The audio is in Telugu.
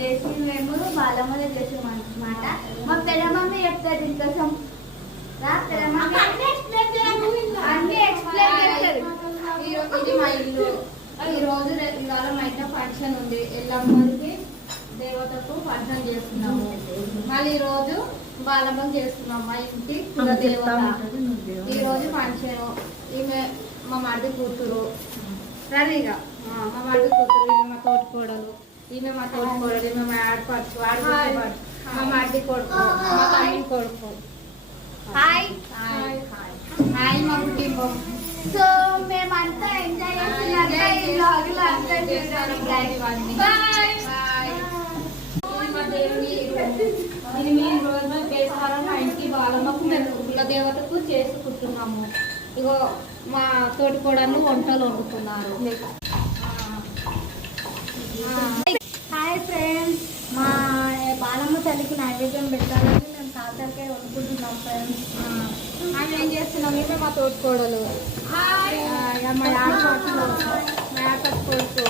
చేసి మేము బాలమ్మలో చేసాం అన్నమాట. మా పెద్ద మమ్మీ చెప్తారు దీనికోసం. అన్ని ఎక్స్ప్లెయిన్ చేస్తారు. ఇది మా ఇల్లు. ఇవాళ మా ఇంట్లో ఫంక్షన్ ఉంది. ఎల్లమ్మకి దేవతకు ఫంక్షన్ చేస్తున్నాము. మళ్ళీ ఈ రోజు బాలమ్మం చేస్తున్నాం. మా ఇంటి కులదేవత. ఈ రోజు ఫంక్షన్. ఈమె మా మరిది కూతురు. రెడీగా మా మరిది కూతురు. ఈమె మా తోటికోడలు. ఈమె మా తోటికోడలు. ఈమె మా ఆడపడుచు. మా మరిది కొడుకు. మా తమ్ముడి కొడుకు. హాయ్ హాయ్ మా కుటుంబం. సో మేమంతా ఎంజాయ్ చేస్తున్నారు. రోజు బేసారం మా ఇంటికి బాలమ్మకు మేము కులదేవతకు చేసుకుంటున్నాము. ఇగో మా తోటికోడలు వంటలు వండుతున్నారు. హాయ్ ఫ్రెండ్స్, మా బాలమ్మ తల్లికి నైవేద్యం పెట్టాలని మేము కాకరకాయ వండుకుంటున్నాం ఫ్రెండ్స్. ఆమె ఏం చేస్తున్నాం? ఇవే మా తోటికోడలు. మా ఆడపడుచు కొడుకు.